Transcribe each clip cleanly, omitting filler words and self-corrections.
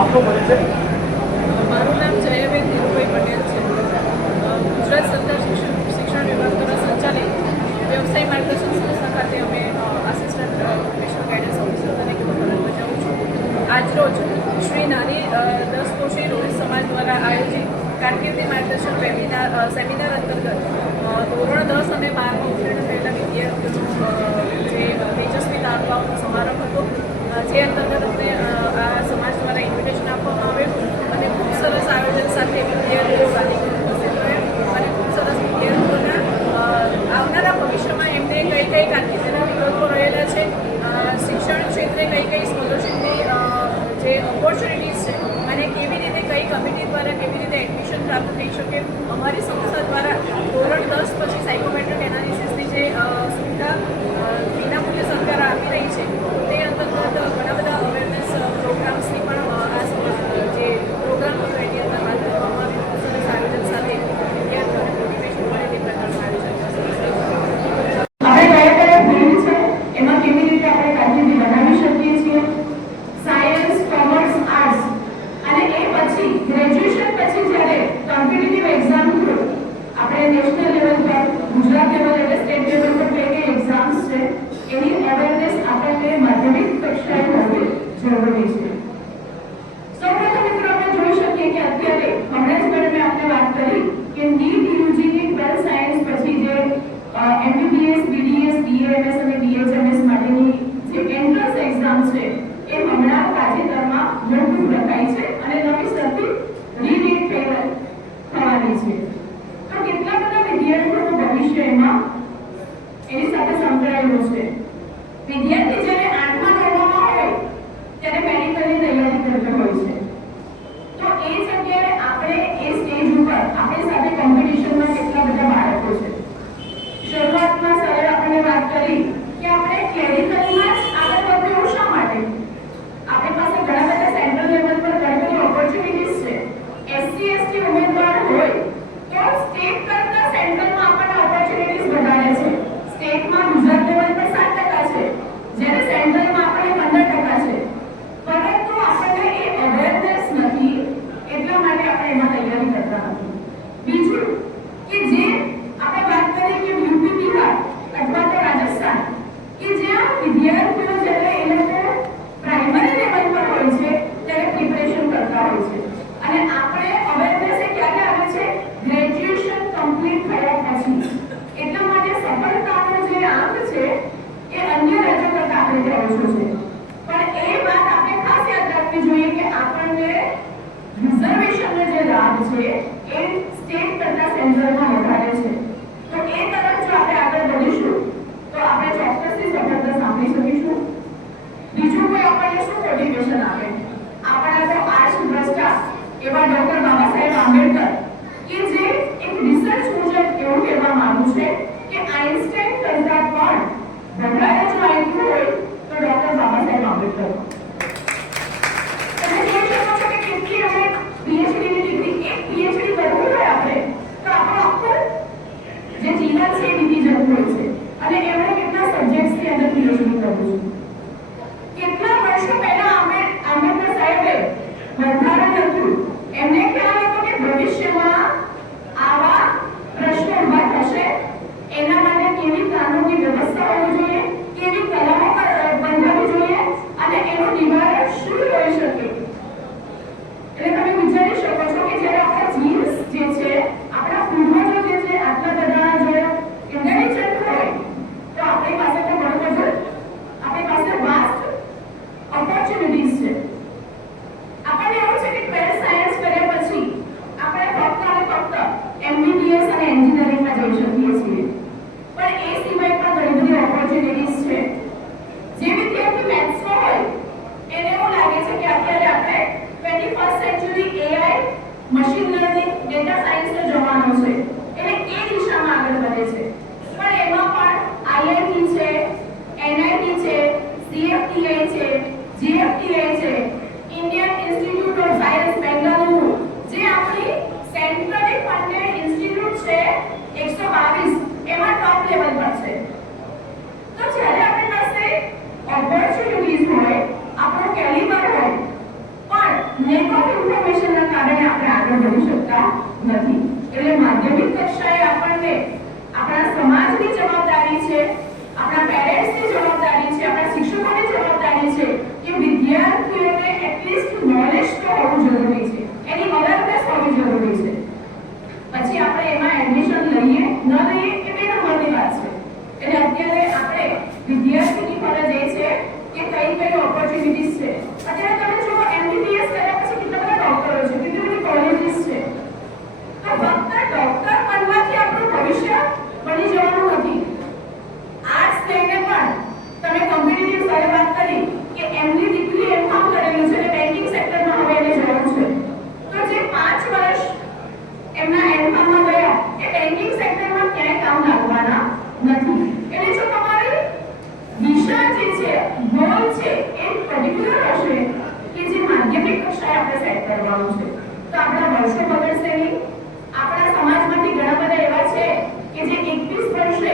આપનો પરિચય? મારું નામ જયાબેન ધીરુભાઈ પટેલ છે. ગુજરાત સરકાર શિક્ષણ વિભાગ દ્વારા સંચાલિત વ્યવસાય માર્ગદર્શન સંસ્થા ખાતે અમે આસિસ્ટન્ટ પ્રોફેશનલ ગાઈડન્સ ઓફિસર તરીકે ફરજ બજાવું છું. આજરોજ શ્રી નાની 10 કોશી રોહિત સમાજ દ્વારા આયોજિત કારકિર્દી માર્ગદર્શન સેમિનાર અંતર્ગત ધોરણ 10 અને 12માં ઉત્તીર્ણ થયેલા વિદ્યાર્થીઓનો જે તેજસ્વીતા આપવાનો સમારંભ હતો, જે અંતર્ગત અમને આ સમાજ દ્વારા ઇન્વિટેશન આપવામાં આવેલું અને ખૂબ સરસ આયોજન સાથે વિદ્યાર્થીઓ ગાંધીનગર ઉપસ્થિત રહ્યા અને ખૂબ સરસ વિદ્યાર્થીઓના આવનારા ભવિષ્યમાં એમને કઈ કઈ કારકિર્દીના વિકલ્પો રહેલા છે, શિક્ષણ ક્ષેત્રે કઈ કઈ સ્કોલરશીપની જે ઓપોર્ચ્યુનિટીઝ છે અને કેવી રીતે કઈ કમિટી દ્વારા કેવી રીતે એડમિશન પ્રાપ્ત થઈ શકે. અમારી સંસ્થા દ્વારા ધોરણ 10 પછી સાયકોમેટ્રિક એનાલિસિસની જે સુવિધા વિનામૂલ્યે સરકાર આપી રહી છે, તે અંતર્ગત ઘણા બધા અવેરનેસ પ્રોગ્રામ્સની પણ જે પ્રોગ્રામ હતો એની અંદર વાત કરવામાં આવી. સરસ આયોજન સાથે વિદ્યાર્થીઓને મોટિવેશન મળે તે પ્રકારનું આયોજન MBBS, BDS, BAMS અને BHMS માટેની જે એન્ટ્રન્સ એક્ઝામ છે એ હમણાં તાજેતરમાં મોકૂફ રખાઈ છે અને નવેસરથી રીડેટ થવાની છે. તો કેટલા બધા વિદ્યાર્થીઓનું ભવિષ્ય એમાં એની સાથે સંકળાયેલું છે. વિદ્યાર્થી જ્યારે 8મા ધોરણમાં હોય ત્યારે મેડિકલની તૈયારી કરતો હોય છે. તો એ જગ્યાએ આપણે એ સ્ટેજ ઉપર આપણી સાથે કોમ્પિટિશનમાં કેટલા બધા બાળકો છે. શરૂઆતમાં સરે આપણે વાત કરી કે આપણે ક્લિનિકલમાં જ આગળ વધવું શા માટે. આપણી પાસે ઘણા બધા સેન્ટ્રલ લેવલ પર ઘણી બધી ઓપોર્ચ્યુનિટીઝ છે. એસસી એસટી ઉમેદવાર હોય તો સ્ટેટ કરતા સેન્ટ્રલમાં આપણને ઓપોર્ચ્યુનિટીઝ વધારે છે. સ્ટેટમાં ગુજરાત લેવલ પર 7% છે, જ્યારે સેન્ટ્રલમાં આપણે 15% છે. પરંતુ આપણને એ અવેરનેસ નથી, એટલા માટે આપણે એમાં તૈયારી કરતા નથી. બીજું કે જે આપણે વાત કરીએ કે યુપી, બિહાર અથવા તો રાજસ્થાન કે જ્યાં વિદ્યાર્થીઓ જ્યારે એ લોકો પ્રાઇમરી લેવલ પર હોય છે ત્યારે પ્રિપરેશન કરતા હોય છે અને આપણે અવેરનેસ એ ક્યારે આવે છે? ગ્રેજ્યુએશન કમ્પ્લીટ થયા પછી. એટલા માટે સફળતાનો જે આંક છે એ અન્ય રાજ્યો કરતા આપણે ત્યાં ઓછો છે. પણ એ વાત આપણે ખાસ યાદ રાખવી જોઈએ કે આપણને રિઝર્વેશનનો જે લાભ છે એ સ્ટેટ કરતા સેન્ટ્રલમાં વધારે છે. તો એ તરફ જો આપણે આગળ વધીશું તો આપણે ચોક્કસથી સફળતા સાંભળી શકીશું. બીજું કોઈ આપણને શું મોટિવેશન આપે? આપણા તો આર્ટ્સ દ્રષ્ટા એવા ડોક્ટર બાબા સાહેબ આંબેડકર કે જે એક રિસર્ચ મુજબ એવું કહેવામાં આવ્યું છે કે આઇન્સ્ટાઈન કરતા પણ વધારે જો આઈક્યુ હોય તો ડોક્ટર બાબા સાહેબ આંબેડકર. તમે જોઈ શકો છો કે કેટલી હવે પીએચડીની ડિગ્રી, એક પીએચડી કરવું હોય આપણે તો આપણો આખો જે જીવન છે એ બીજી જતું હોય છે અને એમણે કેટલા સબ્જેક્ટ્સની અંદર પીએચડી કરવું છે. કેટલા વર્ષો પહેલા આંબેડકર સાહેબે બંધારણ લખ્યું. એમને ખ્યાલ હતો કે ભવિષ્યમાં આવા પ્રશ્નો ઉભા થશે, એના માટે કેવી કાનૂની વ્યવસ્થા હોવી જોઈએ, કેવી કલમો બંધાવવી જોઈએ અને એનું નિવારણ શું હોઈ શકે. એટલે તમે વિચારી શકો છો કે જ્યારે આપણા જીન્સ જે છે, આપણા પૂર્વજો જે છે, આટલા બધા જો ઇન્ટેલિજન્ટ હોય તો આપણી પાસે તો ઘણું બધું, આપણી પાસે વાસ્ટ ઓપોર્ચ્યુનિટીઝ છે. આપણને એવું છે કે 12th સાયન્સ કર્યા પછી આપણે ફક્ત અને ફક્ત MBBS અને એન્જિનિયરિંગમાં જઈ શકીએ છીએ. પણ એ સિવાય પણ ઘણી બધી ઓપોર્ચ્યુનિટીઝ છે. જે વિદ્યાર્થી મેથ્સમાં હોય એને એવું લાગે છે કે અત્યારે આપણે 21st century AI, machine learning, data સાયન્સનો જમાનો છે એટલે એ દિશામાં આગળ વધે છે. પણ એમાં પણ IIT છે, NIT છે, CFTI છે, GFTI છે, Indian institute of science Bengaluru, જે આપણી સેન્ટ્રલી ફંડેડ ઇન્સ્ટિટ્યૂટ છે 122, એમાં ટોપ લેવલ પર છે. તો જ્યારે આપણી પાસે ઓપોર્ચ્યુનિટીઝ હોય, આપણો કેલિબર હોય, પણ લેક ઓફ ઇન્ફોર્મેશનના કારણે આપણે આગળ વધી શકતા નથી. એટલે માધ્યમિક કક્ષાએ આપણને આપણા સમાજની જવાબદારી છે, આપણા પેરેન્ટ્સની જવાબદારી છે, આપણા શિક્ષકોની જવાબદારી છે કે વિદ્યાર્થીઓને એટલીસ્ટ નોલેજ તો હોવું જરૂરી છે, એની અવેરનેસ હોવી જરૂરી છે. પછી આપણે એમાં એડમિશન લઈએ ન લઈએ એ બે નંબરની વાત છે. એટલે અત્યારે આપણે વિદ્યાર્થીની ફરજ એ છે કે કઈ કઈ ઓપોર્ચ્યુનિટીઝ છે. અત્યારે તમે જો MBBS કર્યા પછી કેટલા બધા ડોક્ટરો છે, કેટલી બધી કોલેજીસ છે. તો ફક્ત ડોક્ટર બનવાથી આપણું ભવિષ્ય બની જવાનું નથી. આર્ટ્સ લઈને પણ તમે કોમ્પિટિટિવ સાથે વાત કરી કે એમની ડિગ્રી એમ કરેલું છે અને બેન્કિંગ સેક્ટરમાં હવે એને જવું છે, તો જે 5 વર્ષ એમના એમફાર્મમાં ગયા એ બેન્કિંગ સેક્ટરમાં ક્યાંય કામ લાગવાના નથી. એટલે જો તમારી દિશા જે છે, ગોલ છે એ પર્ટિક્યુલર હશે કે જે માધ્યમિક કક્ષાએ આપણે સેટ કરવાનું છે, તો આપણા વર્ષો બગડશે નહીં. આપણા સમાજમાંથી ઘણા બધા એવા છે કે જે 21 વર્ષે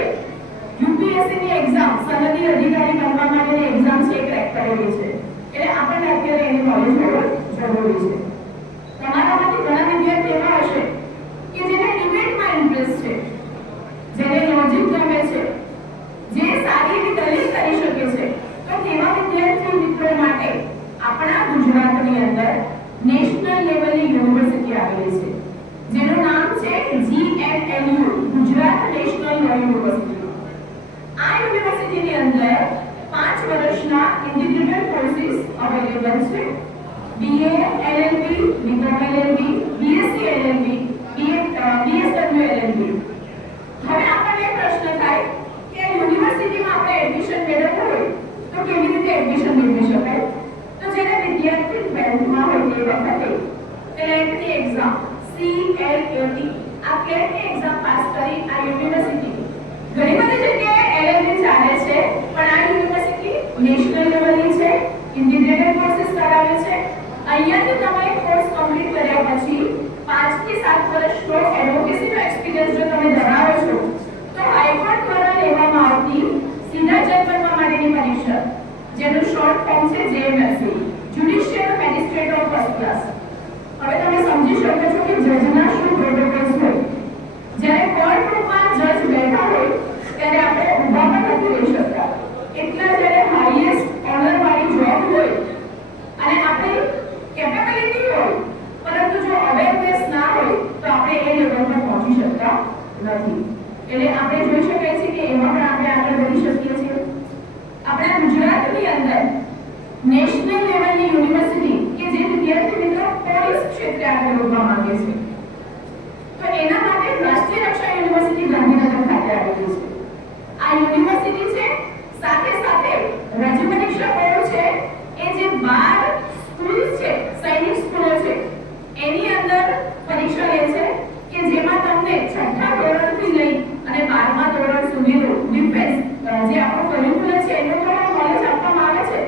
UPSC ની એક્ઝામ, સનદી અધિકારી બનવા માટેની એક્ઝામ છે ક્રેક કરેલી છે. એટલે આપણને અત્યારે એની નોલેજ હોવી જરૂરી છે. તમારામાંથી ઘણા વિદ્યાર્થીઓ એવા હશે કે જેને ડિબેટમાં ઇન્ટરેસ્ટ છે, જેને લોજિક ગમે છે, જે સારી એવી દલીલ કરી શકે છે. તો તેવા વિદ્યાર્થી મિત્રો માટે આપણા ગુજરાતની અંદર નેશનલ લેવલની યુનિવર્સિટી આવેલી છે, જેનું નામ છે GNLU, Gujarat National Law University. આ યુનિવર્સિટીની અંદર 5 વર્ષના ઇન્ટિગ્રેટેડ કોર્સીસ અવેલેબલ છે. BA LLB, BCom LLB, BSc LLB, BSW LLB. હવે આપણને પ્રશ્ન થાય કે યુનિવર્સિટીમાં આપણે એડમિશન મેળવવું હોય તો કેવી રીતે એડમિશન મેળવી શકાય? તો જ્યારે વિદ્યાર્થી 12th માં હોય તે વખતે ટેટની એક્ઝામ CLAT, આ ટેટની એક્ઝામ પાસ કરી આ યુનિવર્સિટી ઘણી બધી જગ્યાએ LLB ચાલે છે, પણ આ યુનિવર્સિટી નેશનલ લેવલની છે, ઇન્ટિગ્રેટેડ કોર્સીસ કરાવે છે. અહીંયાથી તમે કોર્સ કમ્પ્લીટ કર્યા પછી 5 થી 7 વર્ષનો એડવોકેસીનો એક્સપિરિયન્સ જો તમે ધરાવો છો તો હાઈકોર્ટ દ્વારા લેવામાં આવતી સીધા જજ બનવા માટેની પરીક્ષા, જેનું શોર્ટ ફોર્મ છે JMFC, judicial magistrate of first class. હવે તમે સમજી શકો છો કે જજના શું પ્રોટોકોલ્સ હોય. જ્યારે કોર્ટ રૂમમાં જજ બેઠા હોય ત્યારે આપણે ઊભા પણ નથી રહી શકતા. એટલા જ્યારે હાઈએસ્ટ ઓનર વાળી જોબ હોય અને આપણી કેપેબિલિટી હોય, પરંતુ જો અવેરનેસ ના હોય તો આપણે એ લેવલ પર પહોંચી શકતા નથી. એટલે આપણે જોઈ શકાય છે કે એમાં પણ આપણે આગળ વધી શકીએ છીએ. આપણા ગુજરાતની અંદર નેશનલ લેવલની યુનિવર્સિટી કે જે વિદ્યાર્થી મિત્રો પોલીસ ક્ષેત્રે આગળ વધવા માંગે છે, તો એના માટે રાષ્ટ્રીય રક્ષા યુનિવર્સિટી ગાંધીનગર ખાતે આવેલી છે. આ યુનિવર્સિટી છે, સાથે સાથે રાજ્ય પરીક્ષા બોર્ડ છે, એ જે 12 સ્કૂલ છે, સૈનિક સ્કૂલો છે, એની અંદર પરીક્ષા લે છે કે જેમાં તમને 6થા ધોરણથી લઈ અને 12મા ધોરણ સુધીનું ડિફેન્સ જે આપણું કરિક્યુલર છે એનું થોડું નોલેજ આપવામાં આવે છે,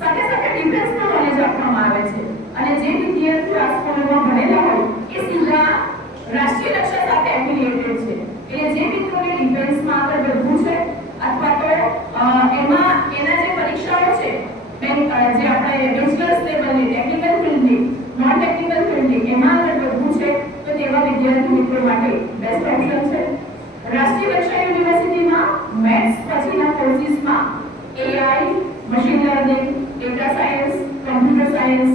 સાથે સાથે ડિફેન્સનું નોલેજ આપવામાં આવે છે. અને જે વિદ્યાર્થીઓ આ સ્કૂલોમાં ભણેલા હોય એ સીધા રાષ્ટ્રીય રક્ષા સાથે એફિલિએટેડ છે. એટલે જે મિત્રોને ડિફેન્સમાં આગળ વધવું છે અથવા તો એમાં એના જે પરીક્ષાઓ છે જે આપણે બેચલર્સ લેવલની ટેકનિકલ ફિલ્ડની, નોન ટેકનિકલ ફિલ્ડની એમાં આગળ વધવું છે તો તેવા વિદ્યાર્થી મિત્રો માટે બેસ્ટ ઓપ્શન છે. રાષ્ટ્રીય રક્ષા યુનિવર્સિટીમાં મેથ્સ પછીના કોર્સીસમાં AI, machine learning, data science, computer science,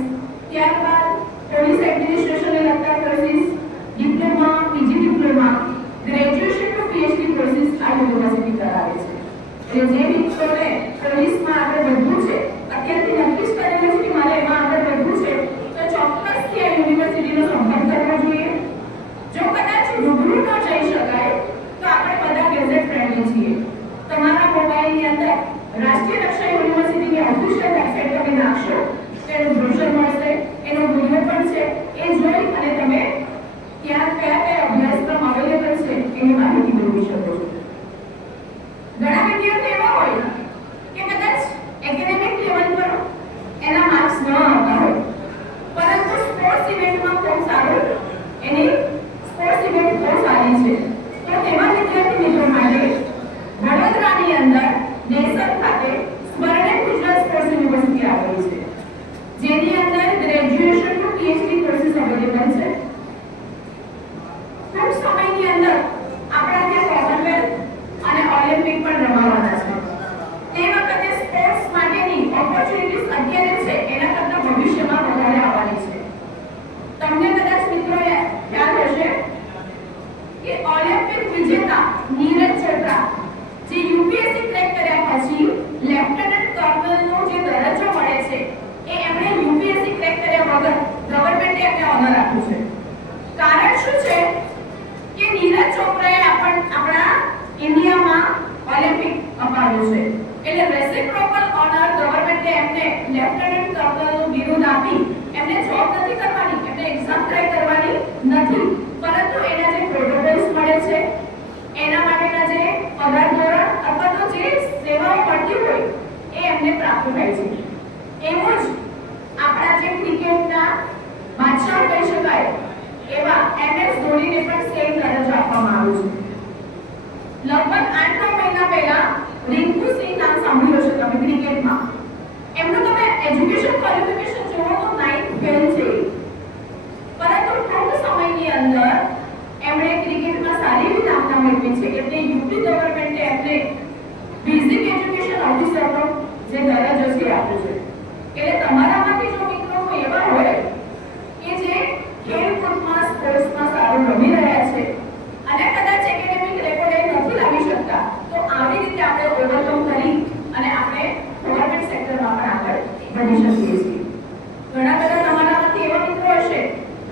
ત્યારબાદ પોલીસ એડમિનિસ્ટ્રેશનને લગતા courses, diploma, PG diploma, graduation to PhD courses આ યુનિવર્સિટી કરાવે છે. એટલે જે મિત્રોને પોલીસમાં આગળ વધવું છે, અત્યારથી નક્કી કરેલું છે કે મારે એમાં આગળ વધવું છે, એમને લેફ્ટનન્ટ કર્નલનું બિરુદ આપી એમને જોબ નથી કરવાની, એમને એક્ઝામ ટ્રાય કરવાની નથી, પરંતુ એના જે પ્રોટોકોલ્સ મળે છે, એના માટેના જે પગાર ધોરણ અથવા તો જે સેવાઓ મળતી હોય એ એમને પ્રાપ્ત થાય છે. એવું જ આપણા જે ક્રિકેટના બાદશાહ કહી શકાય એવા MS ધોનીને પણ સેમ દરજ્જો આપવામાં આવ્યો છે. લગભગ 8-9 મહિના પહેલા રિંકુ સિંહ નામ સાંભળ્યું હશે તમે ક્રિકેટમાં. એમનું તમે એજ્યુકેશન ક્વોલિફિકેશન જોવો તો 9th ફેલ છે, પરંતુ ટૂંક સમયની અંદર એમણે ક્રિકેટમાં સારી એવી નામના મેળવી છે. એટલે યુપી ગવર્મેન્ટે એમને બેઝિક એજ્યુકેશન ઓફિસરનો જે દરજ્જો છે આપ્યો છે. એટલે તમારામાંથી જો મિત્રો એવા હોય કે જે ખેલકૂદમાં સ્પોર્ટ્સમાં સારું રમી રહ્યા છે અને કદાચ એકેડેમિક રેકોર્ડ નથી લાવી શકતા, તો આવી રીતે આપણે ઓવરકમ કરી અને આપણે ગવર્મેન્ટ સેક્ટરમાં પણ આગળ વધી શકીએ છીએ. ઘણા બધા તમારામાંથી એવા મિત્રો હશે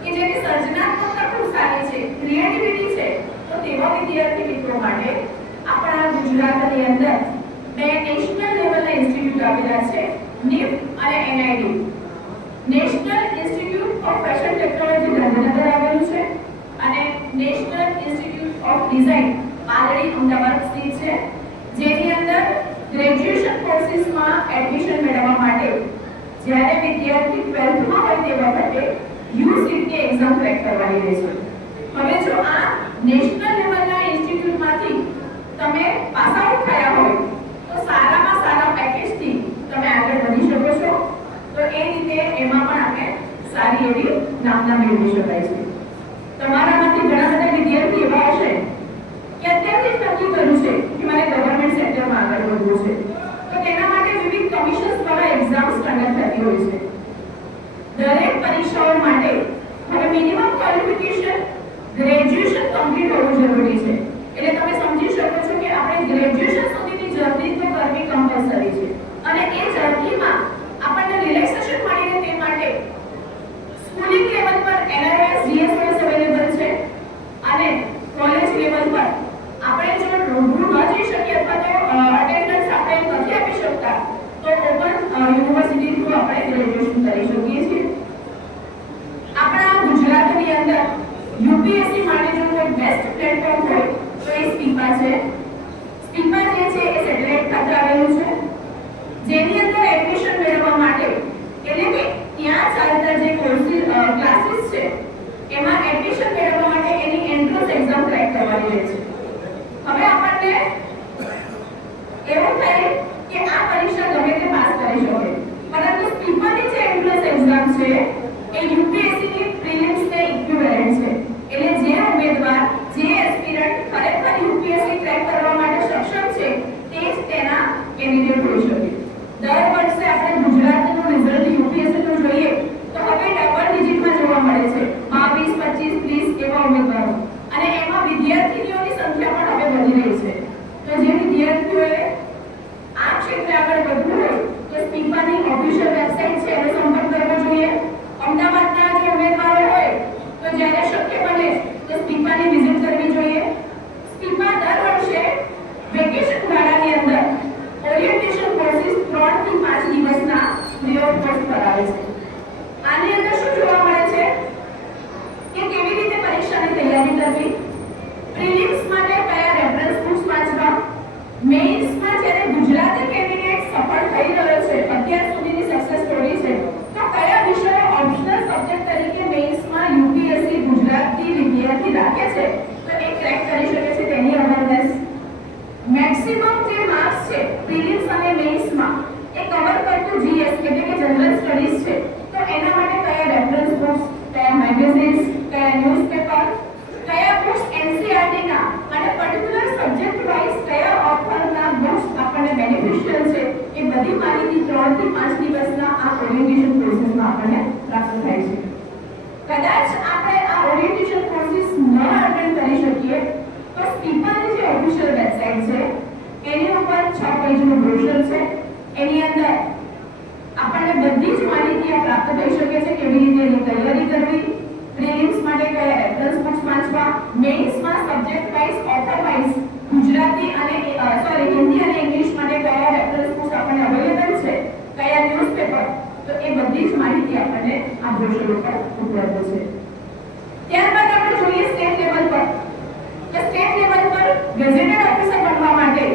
કે જેની સર્જનાત્મકતા ખૂબ સારી છે, ક્રિએટિવિટી છે, તો તેવા વિદ્યાર્થી મિત્રો માટે આપણા ગુજરાતની અંદર 2 નેશનલ લેવલના ઇન્સ્ટિટ્યૂટ આવેલા છે, NIFT અને NID. National institute of fashion technology Gandhinagar આવેલું છે અને national institute of design Paldi Ahmedabad સ્થિત છે, જેની અંદર ગ્રેજ્યુએશન કોર્સિસમાં એડમિશન મેળવવા માટે જ્યારે વિદ્યાર્થી 12th માં હોય તે વખતે UCT એક્ઝામ ક્રેક કરવાની રહેશે. હવે જો આ નેશનલ લેવલના ઇન્સ્ટિટ્યૂટમાંથી તમે પાસ આઉટ થયા હોય તો સારામાં સારા પેકેજથી તમે આગળ વધી શકો છો. તો એ રીતે એમાં પણ આપણે સારી એવી નામના મેળવી શકાય છે. તમારામાંથી ઘણા બધા વિદ્યાર્થી એવા હશે કે અત્યારથી જ નક્કી કર્યું છે કે મારે ગવર્મેન્ટ સેક્ટરમાં આગળ વધવું છે, તો તેના માટે વિવિધ કમિશન્સ દ્વારા એક્ઝામ્સ કન્ડક્ટ થતી હોય છે. દરેક પરીક્ષાઓ માટે હવે મિનિમમ ક્વોલિફિકેશન ગ્રેજ્યુએશન કમ્પ્લીટ હોવું જરૂરી છે. એટલે તમે સમજી શકો છો કે આપણે ગ્રેજ્યુએશન સુધીની જર્ની તો કરવી કમ્પલસરી છે અને એ જર્નીમાં આપણને રિલેક્સેશન મળી રહે તે માટે સ્કૂલિંગ લેવલ પર NIS GSS અવેલેબલ છે અને કોલેજ લેવલ પર આપણે જો રૂબરૂ ન જઈ શકીએ અથવા તો અટેન્ડન્સ આપણે નથી આપી શકતા તો ઓપન યુનિવર્સિટી થ્રુ આપણે ગ્રેજ્યુએશન કરી શકીએ છીએ. આપણા ગુજરાતની અંદર UPSC માટે જો કોઈ બેસ્ટ પ્લેટફોર્મ હોય તો એ સ્પીપા છે. સ્પીપા જે છે એ સેટેલાઇટ ખાતે આવેલું છે, જેની અંદર એડમિશન મેળવવા માટે એટલે કે ત્યાં ચાલતા જે કોર્સિસ ક્લાસીસ છે એમાં એડમિશન મેળવવા માટે એની એન્ટ્રન્સ એક્ઝામ ક્રેક કરવાની રહે છે. હવે આપણને એવું થાય કે આ પરીક્ષા ગમે તે પાસ કરી શકે, પરંતુ સ્પીપાની જે એન્ટ્રન્સ એક્ઝામ છે એ UPSC ની પ્રિલિમ્સ ને ઇક્વિવેલન્ટ છે. એટલે જે ઉમેદવાર જે એસ્પિરન્ટ ખરેખર UPSC ક્રેક કરવા માટે સક્ષમ છે તે જ તેના કેન્ડિડેટ હોઈ શકે. દર વર્ષે આપણે ગુજરાતનું રિઝલ્ટ UPSC નું જોઈએ તો હવે ડબલ ડિજિટમાં જોવા મળે છે, 22, 25, 30 એવા ઉમેદવારો, અને એમાં વિદ્યાર્થીઓની સંખ્યા પણ હવે વધી રહી છે. તો જે વિદ્યાર્થીઓએ આ ક્ષેત્રે આગળ વધવું હોય તો સ્પીપાની ઓફિશિયલ વેબસાઇટ છે એનો સંપર્ક કરવો જોઈએ. અમદાવાદના જે ઉમેદવારો હોય તો જ્યારે શક્ય બને તો સ્પીપાની વિઝિટ કરવી જોઈએ. સ્પીપા દર વર્ષે વેકેશન ગાળાની અંદર ઓરિએન્ટેશન કોર્સિસ 3 થી 5 દિવસના ફ્રી ઓફ કોસ્ટ કરાવે છે. આની અંદર શું જોવા મળે છે કે કેવી રીતે પરીક્ષાની તૈયારી કરવી, પ્રિલિમ્સ માટે કયા રેફરન્સ બુક્સ વાંચવા, મેઇન્સમાં જ્યારે ગુજરાતી કેન્ડિડેટ સફળ થઈ રહ્યો છે, અત્યાર સુધીની સક્સેસ સ્ટોરી છે, તો કયા વિષયો ઓપ્શનલ સબ્જેક્ટ તરીકે મેઇન્સમાં UPSC ગુજરાતી વિદ્યાર્થી રાખે છે તો એ ક્રેક કરી શકે છે તેની અવેરનેસ. મેક્સિમમ જે માર્ક્સ છે પ્રિલિમ્સ અને મેઇન્સમાં એ કવર કરતું GS એટલે કે જનરલ સ્ટડીઝ છે, તો એના માટે કયા રેફરન્સ બુક્સ, કયા મેગેઝિન્સ, કયા ન્યૂઝપેપર, કયા બુક્સ NCERT ના અને પર્ટિક્યુલર સબ્જેક્ટ વાઇઝ કયા ઓથરના બુક્સ આપણને બેનિફિશિયલ છે, એ બધી માહિતી 3 થી 5 દિવસના આ ઓરિએન્ટેશન કોર્સિસમાં આપણને પ્રાપ્ત થાય છે. કદાચ આપણે આ ઓરિએન્ટેશન કોર્સિસ ન અટેન્ડ કરી શકીએ તો સ્પીપાની જે ઓફિશિયલ વેબસાઇટ છે એની ઉપર 6 પેજનું બ્રોશર છે. એની અંદર આપણને બધી જ માહિતી પ્રાપ્ત થઈ શકે છે, કેવી રીતે એની તૈયારી કરવી, પ્રિલિમ્સ માટે કયા રેફરન્સ બુક્સ વાંચવા, મેઇન્સમાં subject wise author wise Gujarati અને હિન્દી અને ઇંગ્લિશ માટે કયા રેફરન્સ બુક્સ આપણને અવેલેબલ છે, કયા ન્યૂઝ બધી જ માહિતી આપણને આ બ્રોશર ઉપર ઉપલબ્ધ છે. ત્યારબાદ આપણે જોઈએ સ્ટેટ લેવલ પર. તો સ્ટેટ લેવલ પર ગેઝેટેડ ઓફિસર બનવા માટે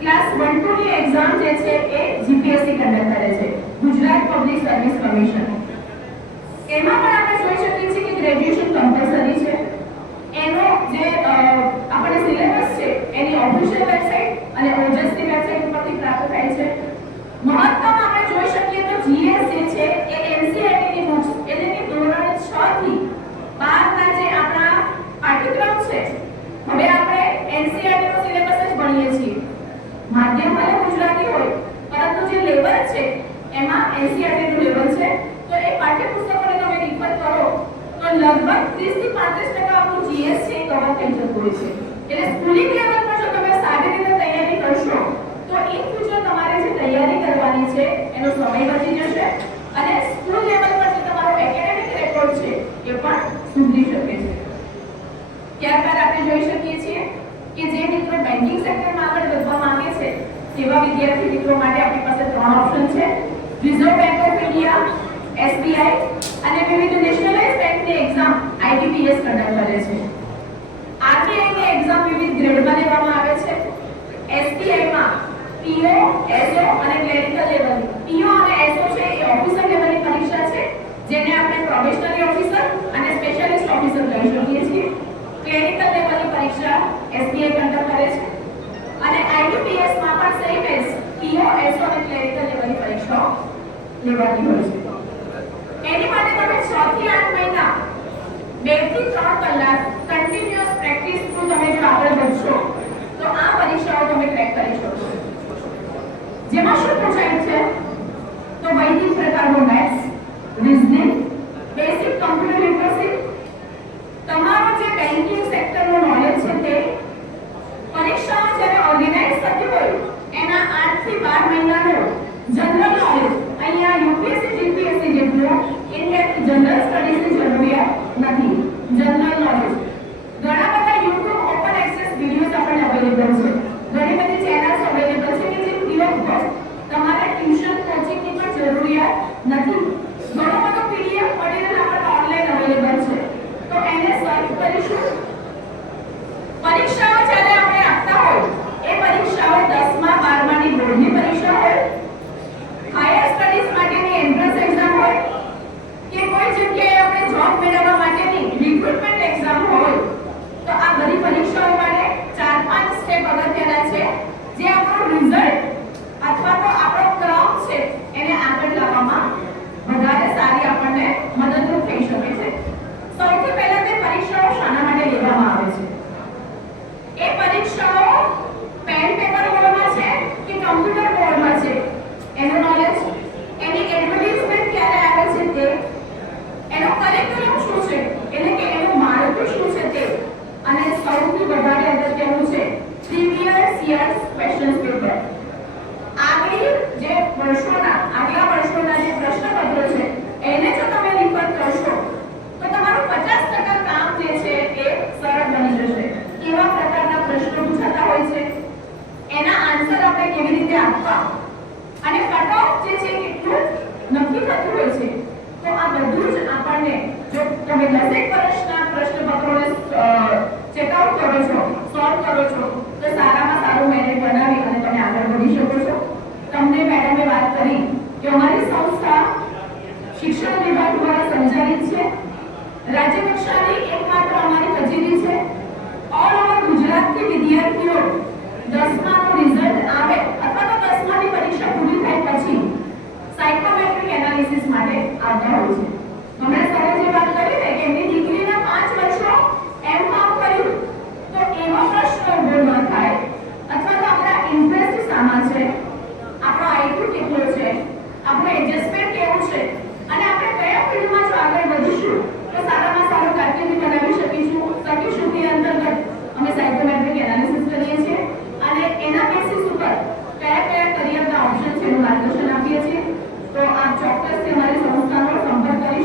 ક્લાસ 1 2 ની એક્ઝામ જે છે એ જીપીએસસી કન્ડક્ટ કરે છે, ગુજરાત પબ્લિક સર્વિસ કમિશન. એમાં પણ આપણે જોઈ શકીએ છીએ કે ગ્રેજ્યુએશન કમ્પલસરી છે. એનો જે આપણે સિલેબસ છે એની ઓફિશિયલ વેબસાઇટ અને ઓજસની વેબસાઇટ ઉપરથી પ્રાપ્ત થાય છે. મહત્તમ આપણે જોઈ શકીએ તો જીએસ જે છે એ એનસીઈઆરટી ની બુક્સ એટલે કે ધોરણ 6 થી 12 ના જે આપણા પાઠ્યક્રમ છે, હવે આપણે એનસીઈઆરટી નો સિલેબસ જ ભણીએ છીએ. માધ્યમ ભલે ગુજરાતી હોય પરંતુ જે લેવલ છે એમાં એનસીઈઆરટી નું લેવલ છે. તો એ પાઠ્યપુસ્તકોને તમે રિફર કરો તો લગભગ 30 થી 35% આપણું જીએસ છે એ કવર થઈ જતું હોય છે. એટલે સ્કૂલિંગ લેવલ પર જો તમે સારી રીતે તૈયારી કરશો તો ઇન ફ્યુચર તમારે જે તૈયારી કરવાની છે એનો સમય બચી જશે અને સ્કૂલ લેવલ પર જે તમારો એકેડેમિક રેકોર્ડ છે એ પણ સુધરી શકે છે. ત્યારબાદ આપણે જોઈ શકીએ છીએ કે જે મિત્રો બેન્કિંગ સેક્ટરમાં આગળ વધવા માંગે છે તેવા વિદ્યાર્થી મિત્રો માટે આપણી પાસે 3 ઓપ્શન છે. Reserve bank of India, SBI અને વિવિધ નેશનલાઇઝ બેંકની એક્ઝામ આઈબીપીએસ કન્ડક્ટ કરે છે. આરબીઆઈની એક્ઝામ વિવિધ ગ્રેડમાં લેવામાં આવે છે. એસબીઆઈમાં પીઓ, એસઓ અને ક્લેરિકલ લેવલ. પીઓ અને એસઓ છે એ ઓફિસર લેવલની પરીક્ષા છે જેને આપણે પ્રોબેશનરી ઓફિસર અને સ્પેશિયાલિસ્ટ ઓફિસર કહી શકીએ છીએ. ક્લેરિકલ લેવલની પરીક્ષા એસબીઆઈ કન્ડક્ટ કરે છે અને આઈબીપીએસ માં પણ સેમ એઝ પીઓ, એસઓ અને ક્લેરિકલ લેવલની પરીક્ષાઓ લેવાની હોય છે. એની માટે તમે 6 થી 8 મહિના 2 થી 3 કલાક કન્ટિન્યુઅસ પ્રેક્ટિસ થ્રુ તમે જો આગળ વધશો તો આ પરીક્ષાઓ તમે ક્રેક કરી શકશો. જેમાં શું પૂછાય છે તો વૈદિક પ્રકારનો maths, reasoning, basic computer literacy, તમારું જે બેન્કિંગ સેક્ટરનો નોલેજ છે તે. પરીક્ષાઓ જ્યારે ઓર્ગેનાઇઝ થતી હોય એના 8 થી 12 મહિનાનો જનરલ નોલેજ. અહીંયા યુપીએસસી જીપીએસસી જેટલું ઇનડેપ્થ જનરલ સ્ટડીઝની જરૂરિયાત નથી. જનરલ નોલેજ ઘણા બધા YouTube ઓપન એક્સેસ વિડિયોઝ આપણને અવેલેબલ છે. ઘણી બધી ચેનલ્સ અવેલેબલ છે કે જે ફ્રી ઓફ કોસ્ટ, તમારે ટ્યુશન કોચિંગની પણ જરૂરિયાત નથી. ઘણો બધો પીડીએફ મટીરીયલ આપણને ઓનલાઈન અવેલેબલ છે. તો એને સર્ચ કરીશું. પરીક્ષાઓ જ્યારે આપણે આપતા હોય એ પરીક્ષાઓ 10મા 12માની બોર્ડની પરીક્ષા હોય, હાયર સ્ટડીઝ માટેની એન્ટ્રન્સ એક્ઝામ હોય કે કોઈ જગ્યાએ આપણે જોબ મેળવવા માટેની રિક્રુટમેન્ટ એક્ઝામ હોય, તો આ બધી પરીક્ષાઓ માટે 4-5 સ્ટેપ અગત્યના છે જે આપણું રિઝલ્ટ અથવા તો આપણો ક્રમ છે એને આગળ લાવવામાં વધારે સારી આપણને મદદરૂપ થઈ શકે છે. સૌથી પહેલા તે પરીક્ષાઓ શાના માટે લેવામાં આવે છે? એ પરીક્ષાઓ પેન પેપર મોડમાં છે કે કમ્પ્યુટર મોડમાં છે એનો નોલેજ, એની એડવર્ટાઇઝમેન્ટ ક્યારે આવે છે તે, એનો કરિક્યુલમ શું છે એટલે કે એનું માળખું શું છે તે, અને સૌથી વધારે અગત્યનું છે પ્રીવિયસ યર્સ ક્વેશ્ચન પેપર. આગલા વર્ષોના જે પ્રશ્નપત્રો છે એને જો તમે રિફર કરશો તો તમારું 50% કામ જે છે એ સરળ બની જશે. કેવા પ્રકારના પ્રશ્નો પૂછાતા હોય છે, એના આન્સર આપણે કેવી રીતે આપવા અને કટ ઓફ જે છે કેટલું નક્કી થતું હોય છે. તો આ બધું જ આપણને જો તમે 10 વર્ષના પ્રશ્નપત્રોને ચેકઆઉટ કરો છો, સોલ્વ કરો છો તો સારામાં સારું મેરિટ બનાવી અને તમે આગળ વધી શકો છો. તમને મેડમે વાત કરી કે અમારી સંસ્થા શિક્ષણ વિભાગ દ્વારા સંચાલિત છે. રાજ્ય કક્ષાની એકમાત્ર અમારી કચેરી છે. ઓલ ઓવર ગુજરાતથી વિદ્યાર્થીઓ 10માનું રિઝલ્ટ આવે અથવા તો 10માની પરીક્ષા પૂરી થાય પછી સાયકોમેટ્રિક એનાલિસિસ માટે આવતા હોય છે. હમણાં સરે જે વાત કરી ને કે એમની દીકરીના 5 વર્ષો એમ કામ કર્યું તો એવો પ્રશ્ન ઊભો ન થાય અથવા તો આપણા ઇન્ટરેસ્ટ શામાં છે, આપણો આઈક્યુ કેટલો છે, આપણું એડજસ્ટમેન્ટ કેવું છે અને આપણે કયા ફિલ્ડમાં જો આગળ વધીશું તો સારામાં સારું કારકિર્દી બનાવી શકીશું. તે અંતર્ગત અમે સાયકોમેટ્રિક એનાલિસિસ કરીએ છીએ અને એના બેસિસ ઉપર કયા કરિયરના ઓપ્શન છે એનું માર્ગદર્શન આપીએ છીએ. તો આપ ચોક્કસથી અમારી સંસ્થાનો સંપર્ક કરી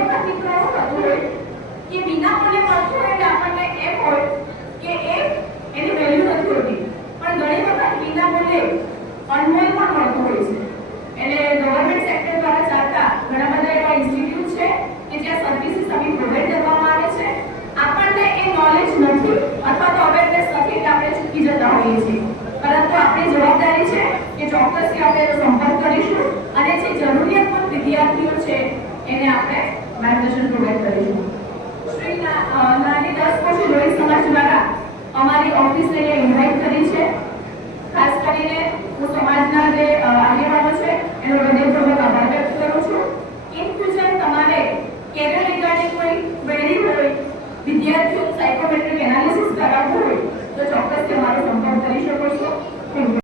વખત મિત્રો એવું થતું હોય કે વિનામૂલ્યે મળતું હોય એટલે આપણને એમ હોય કે એની વેલ્યુ નથી હોતી, પણ ઘણી વખત વિનામૂલ્યે અનમોલ પણ મળતું હોય છે. એટલે ગવર્નમેન્ટ સેક્ટર દ્વારા ચાલતા ઘણા બધા એવા ઇન્સ્ટિટ્યૂટ છે કે જ્યાં સર્વિસીસ અમે પ્રોવાઈડ કરવામાં આવે છે. આપણને એ નોલેજ નથી અથવા તો અવેરનેસ નથી એટલે આપણે ચૂકી જતા હોઈએ છીએ, પરંતુ આપણી જવાબદારી છે કે ચોક્કસથી આપણે એનો સંપર્ક કરીશું અને જે જરૂરિયાતમંદ વિદ્યાર્થીઓ છે એને આપણે માર્ગદર્શન પ્રોવાઈડ કરીશું. શ્રી નાની 10 વર્ષ લોહી સમાજ દ્વારા અમારી ઓફિસને ઇન્વાઇટ કરી છે. ખાસ કરીને હું સમાજના જે આગેવાનો છે એનો હૃદયપૂર્વક આભાર વ્યક્ત કરું છું. ઇન ફ્યુચર તમારે કેરિયર રિગાર્ડિંગ કોઈ ક્વેરી હોય, વિદ્યાર્થીઓ સાયકોમેટ્રિક એનાલિસિસ કરાવવું હોય તો ચોક્કસથી અમારો સંપર્ક કરી શકો છો. Thank you.